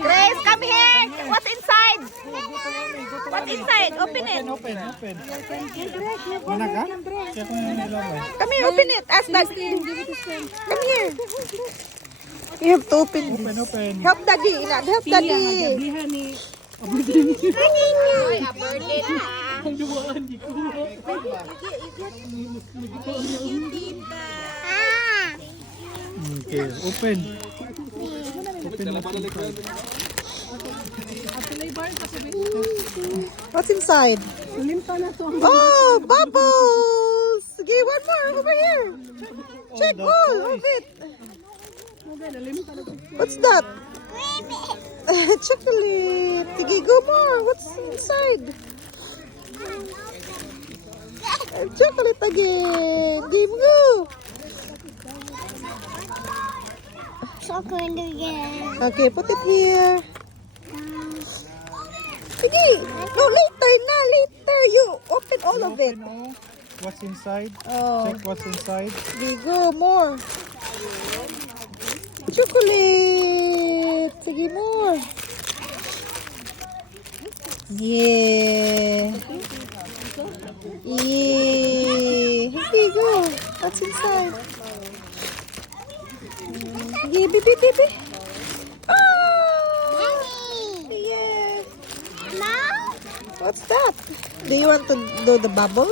Grace, come here. What's inside? What's inside? Open it. Open. Mana ka? Kaya kung nilalaman. Come here, open it. Ask Daddy. Come here. You have to open this. Open. Help Daddy. Help Daddy. Okay, open. What's inside? Oh, bubbles. Okay, one more over here. Check all of it. What's that? Chocolate. Sige, go more. What's inside? Chocolate again. Game go. Chocolate again. Okay, put it here. Sige. No, later na. Later. You open all of it. What's inside? Oh. Check what's inside. Sige, go more. Chocolate. Sige, more. Yeah. Yeah. Here you go. What's inside? Yeah, baby. Oh. Yeah. Now? What's that? Do you want to do the bubble?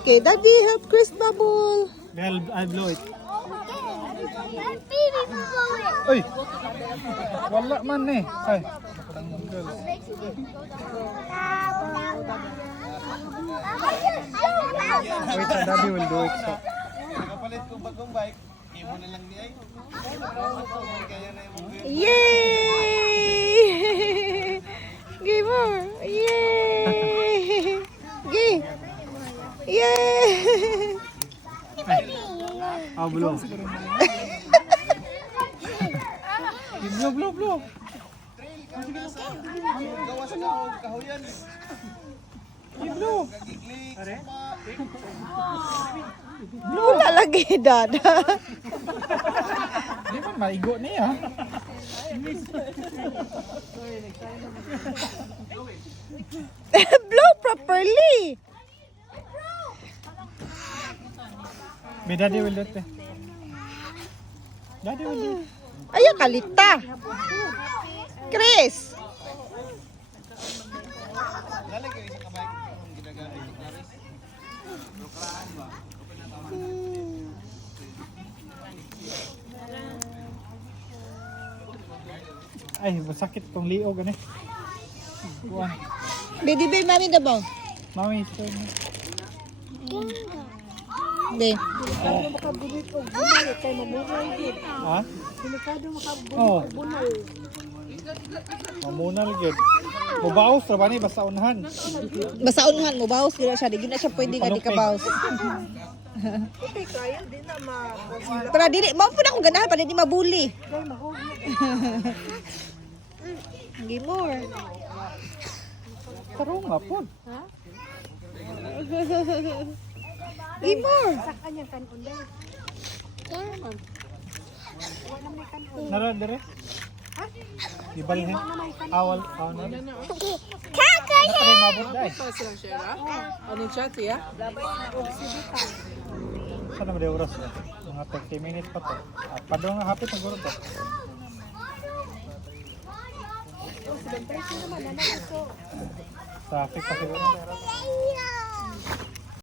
Okay, Daddy, help Chris bubble. I'll blow it. Baby, blow it. Uy! Wala man eh. Ay. Tanggal. Wait, so Daddy will do it. So. Kapalit ko bagong bike, imo na lang ni ay. Yay! Give more. Yay! Give. Yay! Ah, blow. Blow. Gawa sa kahoyan. Blow. Wala lagi, Dada. Di man maigo niya. Blow properly. May Daddy will do it. Daddy will do it. Ayan, kalita. Chris. Ay, masakit tong liog ani. Kuan. Baby, mami na ba? Mami, so. Be. Ha? Oh. Mamunal gid. Mubaos ra ba ni basta unhan. Basta unahan mo, bawas gila siya. Di na siya pwede nga di ka bawas. Para dili, mao po na akong ganahan para di mabuli. Give more. Tarong nga po. Give more. Nara dire. Di balhin. Awal na. Kaya mabot dai. Sana mo oras. Mga 30 minutes pa to. Padong nga hapit siguro to. Traffic pa siguro.